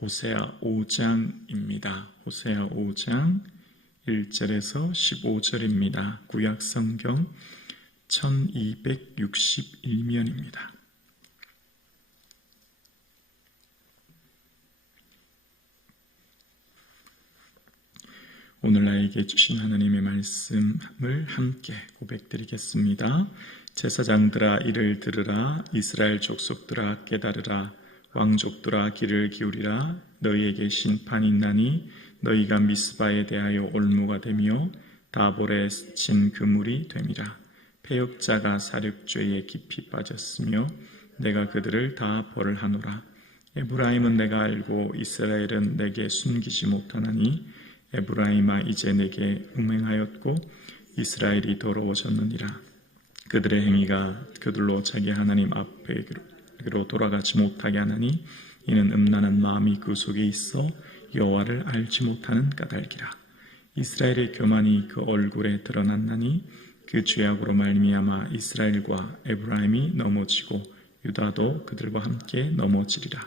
호세아 5장입니다. 호세아 5장 1절에서 15절입니다. 구약 성경 1261면입니다. 오늘 나에게 주신 하나님의 말씀을 함께 고백드리겠습니다. 제사장들아 이를 들으라. 이스라엘 족속들아 깨달으라. 왕족들아 귀를 기울이라. 너희에게 심판이 있나니 너희가 미스바에 대하여 올무가 되며 다볼에 친 그물이 됨이라. 패역자가 사륙죄에 깊이 빠졌으며 내가 그들을 다 벌하노라. 에브라임은 내가 알고 이스라엘은 내게 숨기지 못하나니 에브라임아 이제 내게 음행하였고 이스라엘이 더러워졌느니라. 그들의 행위가 그들로 자기 하나님 앞으로 돌아가지 못하게 하나니 이는 음란한 마음이 그 속에 있어 여호와를 알지 못하는 까닭이라. 이스라엘의 교만이 그 얼굴에 드러났나니 그 죄악으로 말미암아 이스라엘과 에브라임이 넘어지고 유다도 그들과 함께 넘어지리라.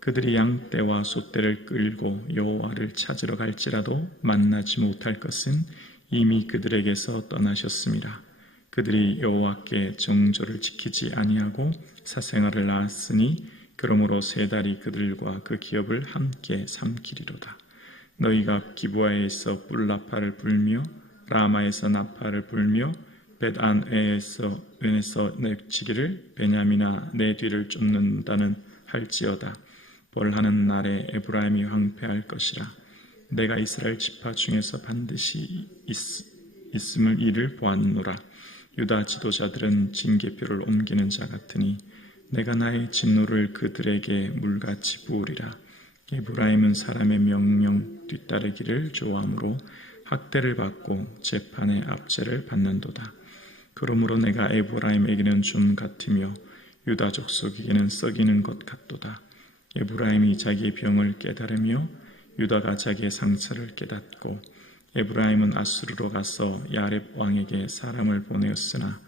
그들이 양떼와 소떼를 끌고 여호와를 찾으러 갈지라도 만나지 못할 것은 이미 그들에게서 떠나셨음이라. 그들이 여호와께 정조를 지키지 아니하고 사생아를 낳았으니 그러므로 세 달이 그들과 그 기업을 함께 삼키리로다. 너희가 기브아에서 뿔나파를 불며 라마에서 나파를 불며 벳안에서 내치기를 베냐민아 내 뒤를 쫓는다는 할지어다. 벌하는 날에 에브라임이 황폐할 것이라. 내가 이스라엘 지파 중에서 반드시 있음을 이를 보았노라. 유다 지도자들은 징계표를 옮기는 자 같으니 내가 나의 진노를 그들에게 물같이 부으리라. 에브라임은 사람의 명령 뒤따르기를 좋아하므로 학대를 받고 재판의 압제를 받는도다. 그러므로 내가 에브라임에게는 좀 같으며 유다 족속에게는 썩이는 것 같도다. 에브라임이 자기의 병을 깨달으며 유다가 자기의 상처를 깨닫고 에브라임은 아수르로 가서 야렙 왕에게 사람을 보내었으나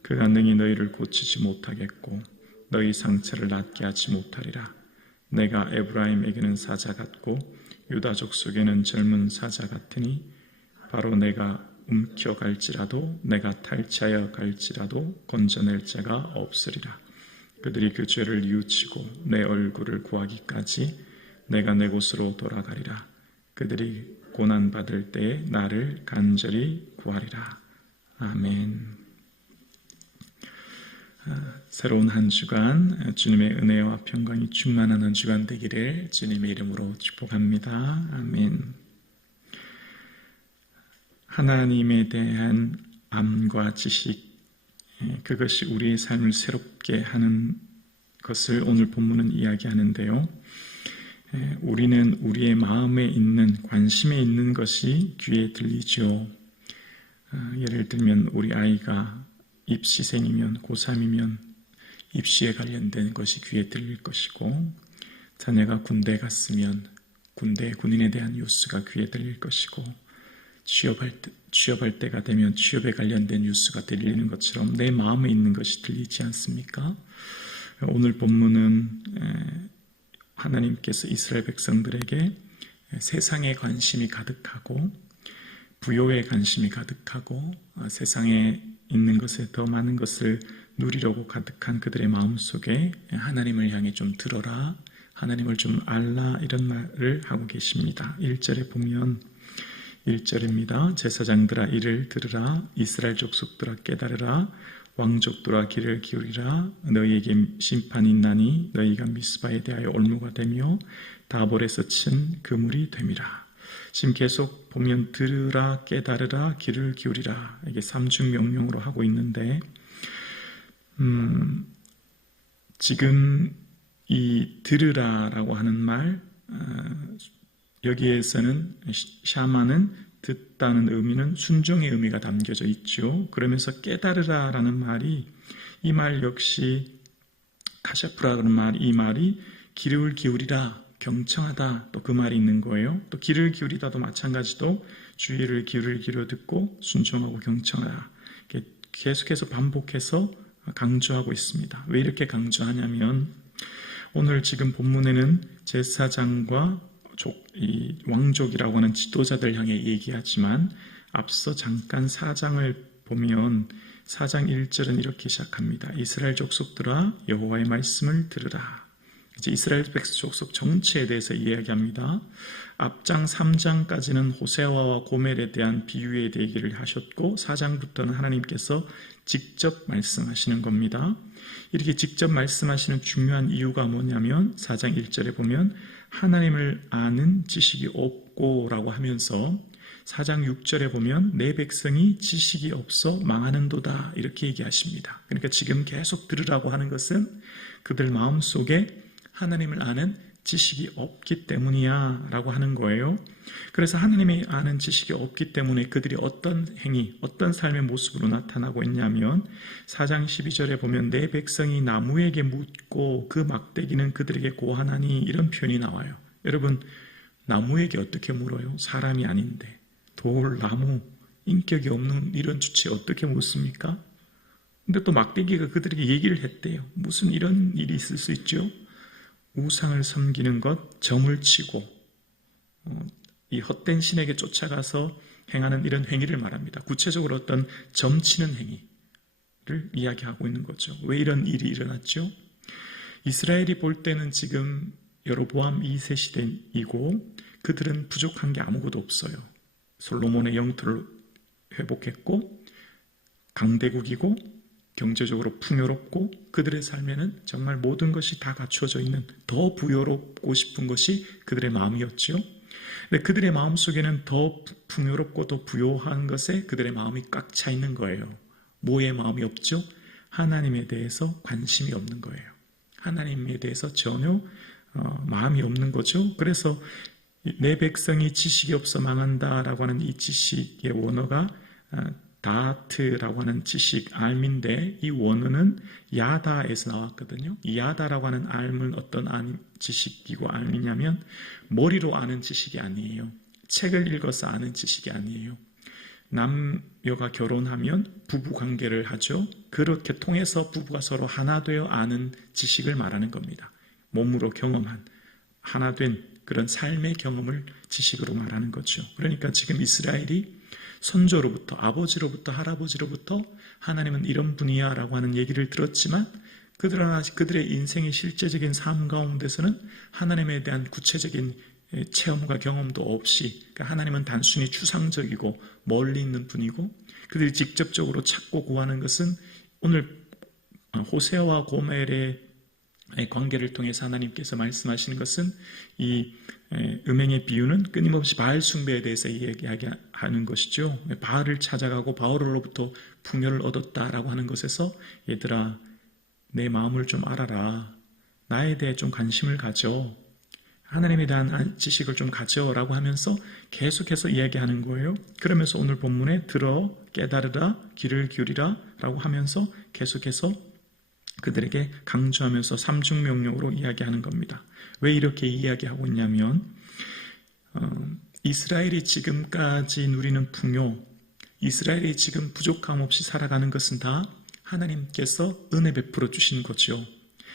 그가 능히 너희를 고치지 못하겠고 너희 상처를 낫게 하지 못하리라. 내가 에브라임에게는 사자 같고 유다 족속에는 젊은 사자 같으니 바로 내가 움켜갈지라도 내가 탈취하여 갈지라도 건져낼 자가 없으리라. 그들이 그 죄를 뉘우치고 내 얼굴을 구하기까지 내가 내 곳으로 돌아가리라. 그들이 고난받을 때에 나를 간절히 구하리라. 아멘. 새로운 한 주간 주님의 은혜와 평강이 충만한 한 주간 되기를 주님의 이름으로 축복합니다. 아멘. 하나님에 대한 암과 지식, 그것이 우리의 삶을 새롭게 하는 것을 오늘 본문은 이야기하는데요. 우리는 우리의 마음에 있는, 관심에 있는 것이 귀에 들리죠. 예를 들면 우리 아이가 입시생이면 고3이면 입시에 관련된 것이 귀에 들릴 것이고, 자녀가 군대 갔으면 군인에 대한 뉴스가 귀에 들릴 것이고, 취업할 때가 되면 취업에 관련된 뉴스가 들리는 것처럼 내 마음에 있는 것이 들리지 않습니까? 오늘 본문은 하나님께서 이스라엘 백성들에게 세상에 관심이 가득하고 부요에 관심이 가득하고 세상에 있는 것에 더 많은 것을 누리려고 가득한 그들의 마음속에 하나님을 향해 좀 들어라, 하나님을 좀 알라, 이런 말을 하고 계십니다. 1절에 보면 1절입니다. 제사장들아 이를 들으라. 이스라엘 족속들아 깨달으라. 왕족들아 귀를 기울이라. 너희에게 심판이 있나니 너희가 미스바에 대하여 올무가 되며 다볼에서 친 그물이 됨이라. 지금 계속 보면 들으라, 깨달으라, 귀를 기울이라, 이게 삼중 명령으로 하고 있는데 지금 이 들으라라고 하는 말, 여기에서는 샤마는 듣다는 의미는 순종의 의미가 담겨져 있죠. 그러면서 깨달으라라는 말이, 이 말 역시 카샤프라라는 말, 이 말이 귀를 기울이라, 경청하다, 또 그 말이 있는 거예요. 또 귀를 기울이다도 마찬가지도 주의를 귀를 기울여 듣고 순종하고 경청하라, 계속해서 반복해서 강조하고 있습니다. 왜 이렇게 강조하냐면 오늘 지금 본문에는 제사장과 이 왕족이라고 하는 지도자들 향해 얘기하지만 앞서 잠깐 4장을 보면 4장 1절은 이렇게 시작합니다. 이스라엘 족속들아 여호와의 말씀을 들으라. 이제 이스라엘 족속 전체에 대해서 이야기합니다. 앞장 3장까지는 호세아와 고멜에 대한 비유에 대해 얘기를 하셨고 4장부터는 하나님께서 직접 말씀하시는 겁니다. 이렇게 직접 말씀하시는 중요한 이유가 뭐냐면 4장 1절에 보면 하나님을 아는 지식이 없고 라고 하면서 4장 6절에 보면 내 백성이 지식이 없어 망하는도다 이렇게 얘기하십니다. 그러니까 지금 계속 들으라고 하는 것은 그들 마음속에 하나님을 아는 지식이 없기 때문이야 라고 하는 거예요. 그래서 하나님이 아는 지식이 없기 때문에 그들이 어떤 행위, 어떤 삶의 모습으로 나타나고 있냐면 4장 12절에 보면 내 백성이 나무에게 묻고 그 막대기는 그들에게 고하나니 이런 표현이 나와요. 여러분 나무에게 어떻게 물어요? 사람이 아닌데 돌, 나무, 인격이 없는 이런 주체에 어떻게 묻습니까? 근데 또 막대기가 그들에게 얘기를 했대요. 무슨 이런 일이 있을 수 있죠? 우상을 섬기는 것, 점을 치고 이 헛된 신에게 쫓아가서 행하는 이런 행위를 말합니다. 구체적으로 어떤 점치는 행위를 이야기하고 있는 거죠. 왜 이런 일이 일어났죠? 이스라엘이 볼 때는 지금 여로보암 2세 시대이고 그들은 부족한 게 아무것도 없어요. 솔로몬의 영토를 회복했고 강대국이고 경제적으로 풍요롭고 그들의 삶에는 정말 모든 것이 다 갖추어져 있는 더 부여롭고 싶은 것이 그들의 마음이었죠. 근데 그들의 마음속에는 더 풍요롭고 더 부요한 것에 그들의 마음이 꽉 차 있는 거예요. 뭐에 마음이 없죠? 하나님에 대해서 관심이 없는 거예요. 하나님에 대해서 전혀 마음이 없는 거죠. 그래서 내 백성이 지식이 없어 망한다라고 하는 이 지식의 원어가 다트라고 하는 지식, 알민데 이 원어는 야다에서 나왔거든요. 이 야다라고 하는 알은 어떤 지식이고 알미냐면 머리로 아는 지식이 아니에요. 책을 읽어서 아는 지식이 아니에요. 남녀가 결혼하면 부부 관계를 하죠. 그렇게 통해서 부부가 서로 하나 되어 아는 지식을 말하는 겁니다. 몸으로 경험한 하나 된 그런 삶의 경험을 지식으로 말하는 거죠. 그러니까 지금 이스라엘이 선조로부터 아버지로부터 할아버지로부터 하나님은 이런 분이야 라고 하는 얘기를 들었지만 그들의 인생의 실제적인 삶 가운데서는 하나님에 대한 구체적인 체험과 경험도 없이 그러니까 하나님은 단순히 추상적이고 멀리 있는 분이고 그들이 직접적으로 찾고 구하는 것은 오늘 호세아와 고멜의 관계를 통해서 하나님께서 말씀하시는 것은 이 음행의 비유는 끊임없이 바알 숭배에 대해서 이야기하는 것이죠. 바알을 찾아가고 바알로부터 풍요를 얻었다라고 하는 것에서 얘들아 내 마음을 좀 알아라. 나에 대해 좀 관심을 가져. 하나님에 대한 지식을 좀 가져라고 하면서 계속해서 이야기하는 거예요. 그러면서 오늘 본문에 들어 깨달으라 귀를 기울이라 라고 하면서 계속해서 그들에게 강조하면서 삼중명령으로 이야기하는 겁니다. 왜 이렇게 이야기하고 있냐면 이스라엘이 지금까지 누리는 풍요, 이스라엘이 지금 부족함 없이 살아가는 것은 다 하나님께서 은혜 베풀어 주신 거죠.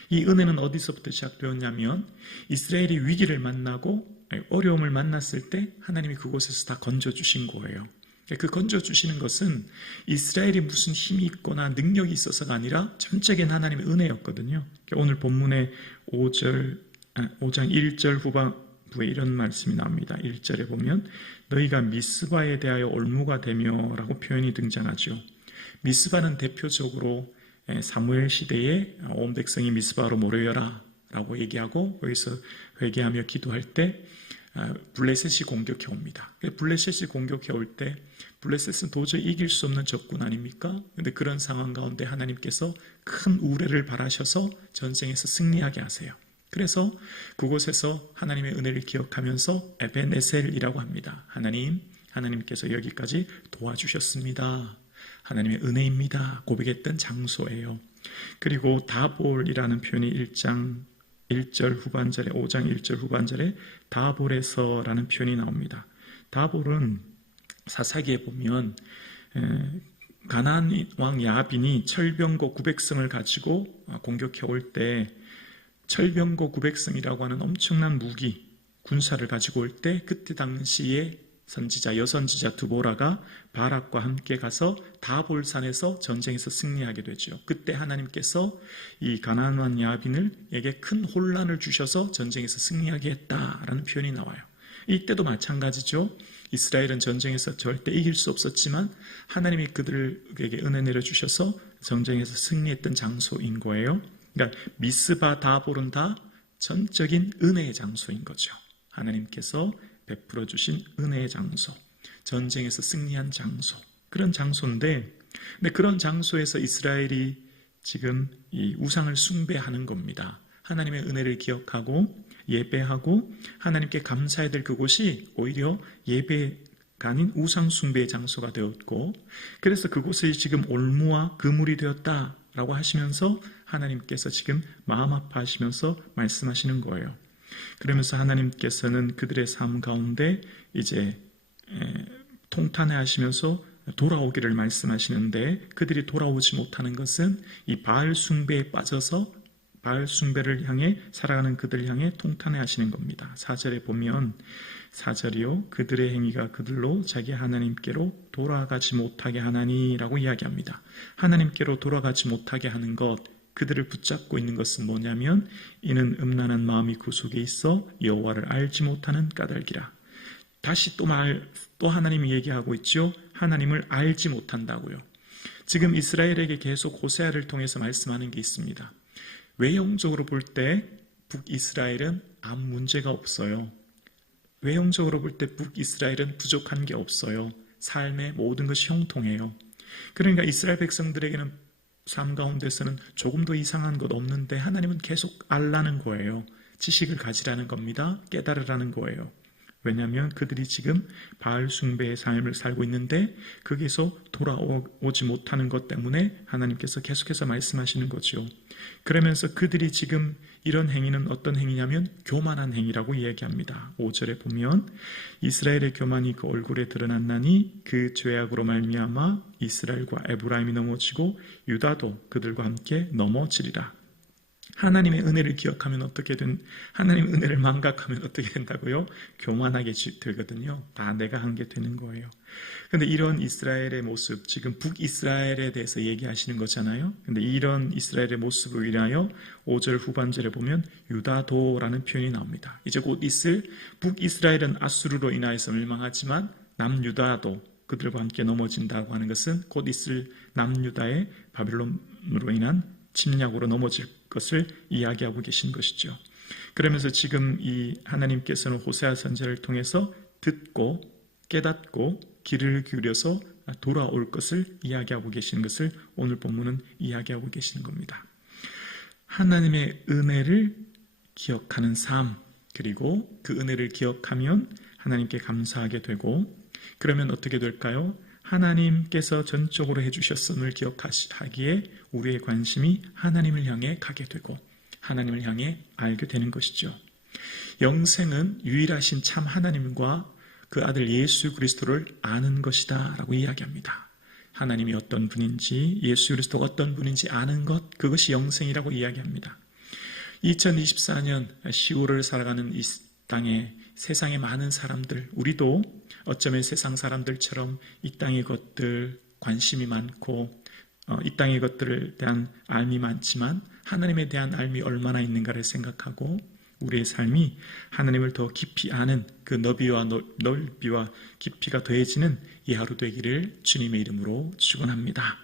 이 은혜는 어디서부터 시작되었냐면 이스라엘이 위기를 만나고 어려움을 만났을 때 하나님이 그곳에서 다 건져주신 거예요. 그 건져주시는 것은 이스라엘이 무슨 힘이 있거나 능력이 있어서가 아니라 전적인 하나님의 은혜였거든요. 오늘 본문의 5장 1절 후반부에 이런 말씀이 나옵니다. 1절에 보면 너희가 미스바에 대하여 올무가 되며 라고 표현이 등장하죠. 미스바는 대표적으로 사무엘 시대에 온 백성이 미스바로 모여라 라고 얘기하고 거기서 회개하며 기도할 때 블레셋이 공격해 옵니다. 블레셋이 공격해 올 때 블레셋은 도저히 이길 수 없는 적군 아닙니까? 근데 그런 상황 가운데 하나님께서 큰 우레를 바라셔서 전쟁에서 승리하게 하세요. 그래서 그곳에서 하나님의 은혜를 기억하면서 에벤에셀이라고 합니다. 하나님께서 여기까지 도와주셨습니다. 하나님의 은혜입니다. 고백했던 장소예요. 그리고 다볼이라는 표현이 1장 1절 후반절에 5장 1절 후반절에 다볼에서라는 표현이 나옵니다. 다볼은 사사기에 보면 가나안 왕 야빈이 철병거 900성을 가지고 공격해 올 때 철병고 900승이라고 하는 엄청난 무기, 군사를 가지고 올 때 그때 당시에 선지자, 여선지자 드보라가 바락과 함께 가서 다볼산에서 전쟁에서 승리하게 되죠. 그때 하나님께서 이 가나안 왕 야빈에게 큰 혼란을 주셔서 전쟁에서 승리하게 했다라는 표현이 나와요. 이때도 마찬가지죠. 이스라엘은 전쟁에서 절대 이길 수 없었지만 하나님이 그들에게 은혜 내려주셔서 전쟁에서 승리했던 장소인 거예요. 그러니까 미스바 다볼은 다 전적인 은혜의 장소인 거죠. 하나님께서 베풀어 주신 은혜의 장소, 전쟁에서 승리한 장소, 그런 장소인데, 근데 그런 장소에서 이스라엘이 지금 이 우상을 숭배하는 겁니다. 하나님의 은혜를 기억하고 예배하고 하나님께 감사해야 될 그곳이 오히려 예배가 아닌 우상 숭배의 장소가 되었고, 그래서 그곳이 지금 올무와 그물이 되었다라고 하시면서 하나님께서 지금 마음 아파하시면서 말씀하시는 거예요. 그러면서 하나님께서는 그들의 삶 가운데 이제 통탄해 하시면서 돌아오기를 말씀하시는데, 그들이 돌아오지 못하는 것은 이 바알 숭배에 빠져서 바알 숭배를 향해 살아가는 그들을 향해 통탄해 하시는 겁니다. 4절에 보면 4절이요 그들의 행위가 그들로 자기 하나님께로 돌아가지 못하게 하나니라고 이야기합니다. 하나님께로 돌아가지 못하게 하는 것, 그들을 붙잡고 있는 것은 뭐냐면 이는 음란한 마음이 그 속에 있어 여호와를 알지 못하는 까닭이라. 다시 또 하나님이 얘기하고 있죠. 하나님을 알지 못한다고요. 지금 이스라엘에게 계속 호세아를 통해서 말씀하는 게 있습니다. 외형적으로 볼 때 북이스라엘은 아무 문제가 없어요. 외형적으로 볼 때 북이스라엘은 부족한 게 없어요. 삶의 모든 것이 형통해요. 그러니까 이스라엘 백성들에게는 삶 가운데서는 조금도 이상한 것 없는데 하나님은 계속 알라는 거예요. 지식을 가지라는 겁니다. 깨달으라는 거예요. 왜냐하면 그들이 지금 바알 숭배의 삶을 살고 있는데 거기서 돌아오지 못하는 것 때문에 하나님께서 계속해서 말씀하시는 거죠. 그러면서 그들이 지금 이런 행위는 어떤 행위냐면 교만한 행위라고 이야기합니다. 5절에 보면 이스라엘의 교만이 그 얼굴에 드러났나니 그 죄악으로 말미암아 이스라엘과 에브라임이 넘어지고 유다도 그들과 함께 넘어지리라. 하나님의 은혜를 기억하면 하나님의 은혜를 망각하면 어떻게 된다고요? 교만하게 되거든요. 다 내가 한 게 되는 거예요. 그런데 이런 이스라엘의 모습, 지금 북이스라엘에 대해서 얘기하시는 거잖아요. 그런데 이런 이스라엘의 모습으로 인하여 5절 후반절에 보면 유다도라는 표현이 나옵니다. 이제 곧 있을 북이스라엘은 아수르로 인하여서 멸망하지만 남유다도 그들과 함께 넘어진다고 하는 것은 곧 있을 남유다의 바벨론으로 인한 침략으로 넘어질 것을 이야기하고 계신 것이죠. 그러면서 지금 이 하나님께서는 호세아 선지자를 통해서 듣고 깨닫고 귀를 기울여서 돌아올 것을 이야기하고 계시는 것을 오늘 본문은 이야기하고 계시는 겁니다. 하나님의 은혜를 기억하는 삶, 그리고 그 은혜를 기억하면 하나님께 감사하게 되고, 그러면 어떻게 될까요? 하나님께서 전적으로 해주셨음을 기억하기에 우리의 관심이 하나님을 향해 가게 되고 하나님을 향해 알게 되는 것이죠. 영생은 유일하신 참 하나님과 그 아들 예수 그리스도를 아는 것이다 라고 이야기합니다. 하나님이 어떤 분인지, 예수 그리스도가 어떤 분인지 아는 것, 그것이 영생이라고 이야기합니다. 2024년 10월을 살아가는 이 땅에 세상의 많은 사람들, 우리도 어쩌면 세상 사람들처럼 이 땅의 것들 관심이 많고 이 땅의 것들에 대한 알미 많지만 하나님에 대한 알미 얼마나 있는가를 생각하고 우리의 삶이 하나님을 더 깊이 아는 그 너비와 넓이와 깊이가 더해지는 이 하루 되기를 주님의 이름으로 축원합니다.